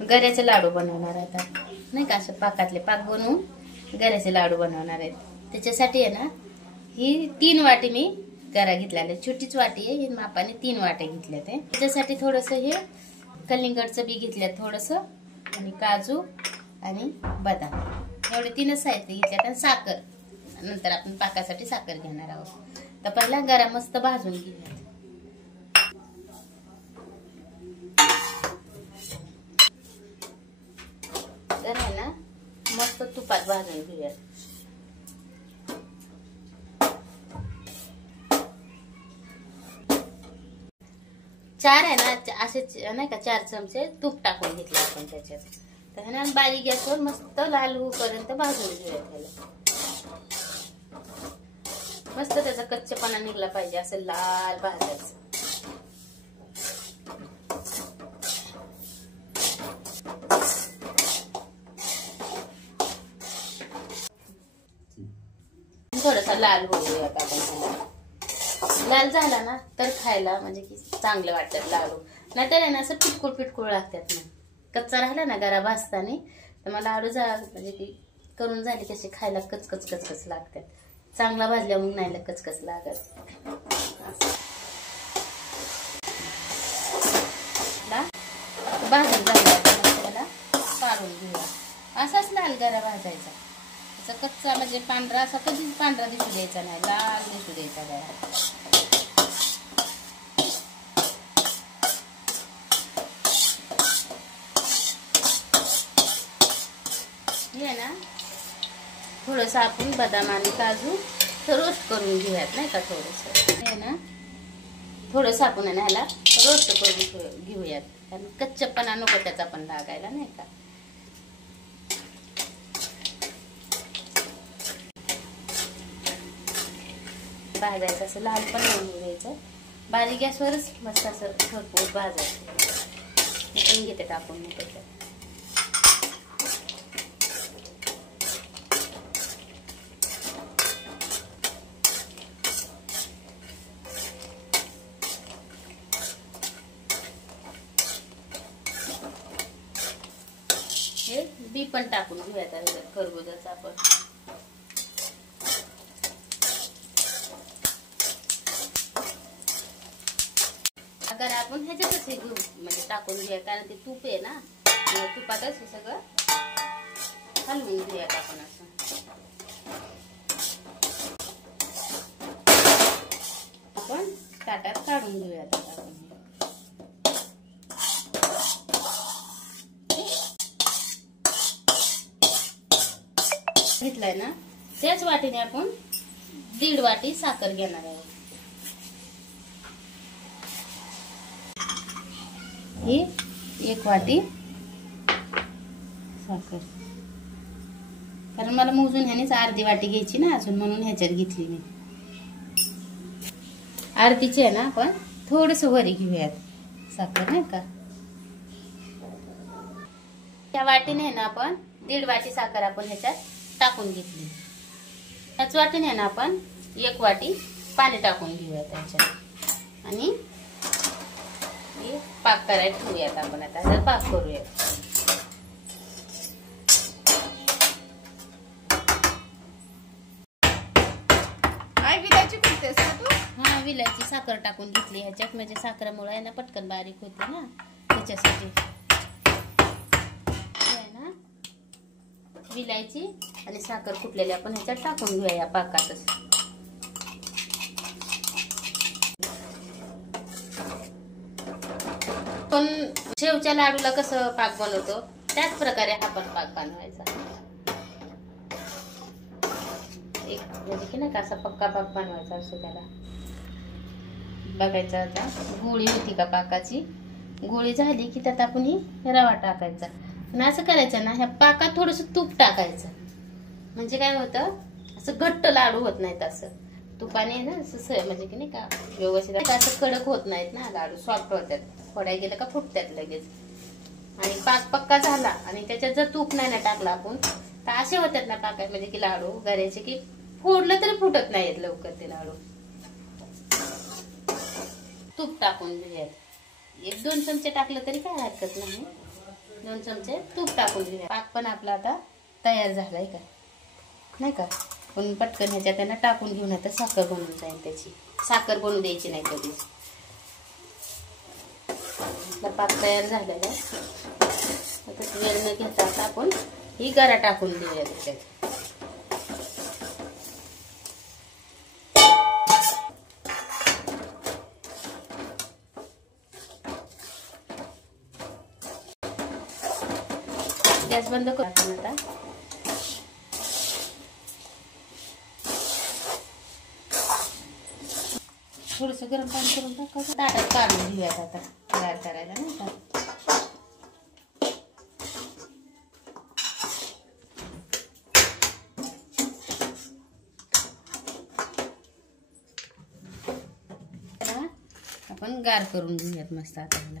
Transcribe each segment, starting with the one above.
गऱ्याचे लाडू बनवणार आता, नाही का, असं पाकातले पाक बनवून गऱ्याचे लाडू बनवणार आहेत. त्याच्यासाठी आहे ना, ही 3 वाटी मी गरा घेतलेला, छोटीच वाटी आहे, ही मापाने 3 वाटे घेतले ते. त्याच्यासाठी थोडंसं हे कलिंगडचं बी घेतलं थोडंसं, आणि काजू आणि बदाम, एवढे 3च साहित्य घेतल्यात, आणि साखर. नंतर आपण पाकासाठी साखर घेणार आहोत. तर पहिला गरा मस्त भाजून घेऊया. तर आहे ना, मस्त तुपात भाजून घेऊया. चार आहे ना, असे नाही का 4 चमचे तूप टाकून घेतले आपण त्याच्यात. तर ना बारीक गॅसवर मस्त लाल होईपर्यंत भाजून घेऊया त्याला. मस्त त्याचा कच्चेपणा निघला पाहिजे, असं लाल भाजायचं. थोडासा लाल होऊया आपण. लाल झाला ना तर खायला म्हणजे की चांगलं वाटतात लाडू. नाहीतर आहे ना असं पिटकुळ लागतात. ना कच्चा राहिला ना गरा भाजताना तर मला लाडू म्हणजे की करून झाली कशी खायला कचकच लागतात. चांगला भाजल्या मग नाही कचकच लागत. भाजून झाला त्याला काढून घेऊया. असाच लाल गरा भाजायचा. असं कच्चा म्हणजे पांढरा असा कधीच पांढरा दिसू द्यायचा नाही, लाल दिसू द्यायचा गरा. हे ना थोडंसं आपण बदाम आणि काजू रोस्ट करून घेऊयात, नाही का. थोडंसं हे ना थोडंसं आपण ह्याला रोस्ट करून घेऊयात, कारण कच्चेपणा नको त्याचा पण लागायला, नाही का. भाजायचं असं लाल पण होऊन द्यायचं. बारीक गॅसवरच मस्त असं भरपूर भाजायचं. हे पण घेते टाकून मी त्याच्यात. हे बी पण टाकून घेऊया खरबुजाचं आपण. अगर आपण ह्याच्यातच हे घेऊ म्हणजे टाकून घेऊया, कारण ते तूप आहे ना, तुपातच हे सगळं हलवून घेऊयात आपण. असं आपण ताटात काढून घेऊयात. आपण घेतलाय ना, त्याच वाटीने आपण 1.5 वाटी साखर घेणार आहोत. ही 1 वाटी साखर, कारण मला मोजून ह्यानेच अर्धी वाटी घ्यायची ना अजून, म्हणून ह्याच्यात घेतली मी. अर्धीची आहे ना आपण थोडस वरी घेऊयात साखर, नाही का. त्या वाटीने ना आपण 1.5 वाटी साखर आपण ह्याच्यात टाकून घेतली. त्याच वाटीने ना आपण 1 वाटी पाणी टाकून घेऊया त्याच्यात, आणि पाक करायला ठेवूयात आपण. आता पाक करूयात. विलायची कुठतेस का तू? हा, विलायची साखर टाकून घेतली ह्याच्यात, म्हणजे साखरेमुळे आहे ना पटकन बारीक होते ना, त्याच्यासाठी ना विलायची आणि साखर कुटलेली आपण ह्याच्यात टाकून घेऊया या पाकातच. पण शेवच्या लाडूला कसं पाक बनवतो त्याच प्रकारे हा पण पाक बनवायचा. एक म्हणजे की नाही का असा पक्का पाक बनवायचा असतो त्याला. बघायचा आता गोळी होती का पाकाची. गोळी झाली की त्यात आपण ही रवा टाकायचा. आणि असं करायचं ना, ह्या पाकात थोडस तूप टाकायचं, म्हणजे काय होतं असं घट्ट लाडू होत नाहीत. असं तुपाने ना असं म्हणजे की नाही का व्यवस्थित असं कडक होत नाहीत ना लाडू, सॉफ्ट होतात. फोड्या गेलं का फुटतात लगेच. आणि पाक पक्का झाला आणि त्याच्यात जर तूप नाही ना टाकला आपण तर असे होतात ना पाकात म्हणजे की लाडू गऱ्याचे की फोडलं तरी फुटत नाहीत लवकर ते लाडू. तूप टाकून घेऊयात. 1-2 चमचे टाकलं तरी काय हरकत नाही. 2 चमचे तूप टाकून घेऊया. पाक पण आपला आता तयार झालाय का नाही का. पण पटकन ह्याच्यात त्यांना टाकून घेऊन आता साखर बनवून जाईल. त्याची साखर बनवू द्यायची नाही कधीच. आपला पाक तयार झालेला आहे. आता वेळ न घेता आता आपण ही गरा टाकून देऊया त्याच्यात. गॅस बंद करू आपण आता. थोडस गरम पाणी करून टाकायचं. ताटात काढून घेऊयात आता तयार करायला नाही का. आपण गार करून घेऊयात मस्त आता ह्याला.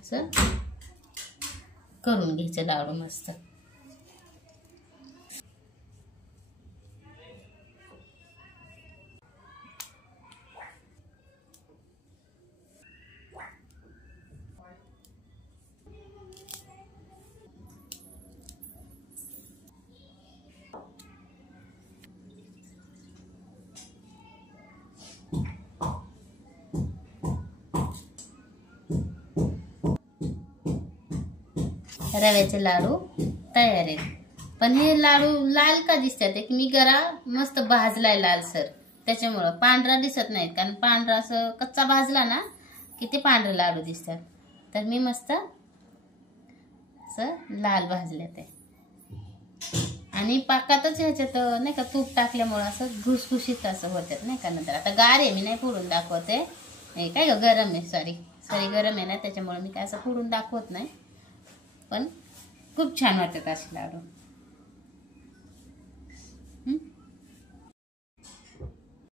असं करून घ्यायचं लाडू मस्त. रव्याचे लाडू तयार आहेत. पण हे लाडू लाल का दिसतात एक मी गरा मस्त भाजलाय लालसर त्याच्यामुळं पांढरा दिसत नाहीत. कारण पांढरा असं कच्चा भाजला ना की ते पांढरे लाडू दिसतात. तर मी मस्त असं लाल भाजले ते. आणि पाकातच ह्याच्यात नाही का तूप टाकल्यामुळं असं घुसघुशीत असं होतात नाही का. नंतर आता गार आहे मी नाही फोडून दाखवते. काय ग गरम आहे सॉरी गरम आहे ना त्याच्यामुळे मी काय असं फोडून दाखवत नाही. पण खूप छान वाटतात असे लाडू.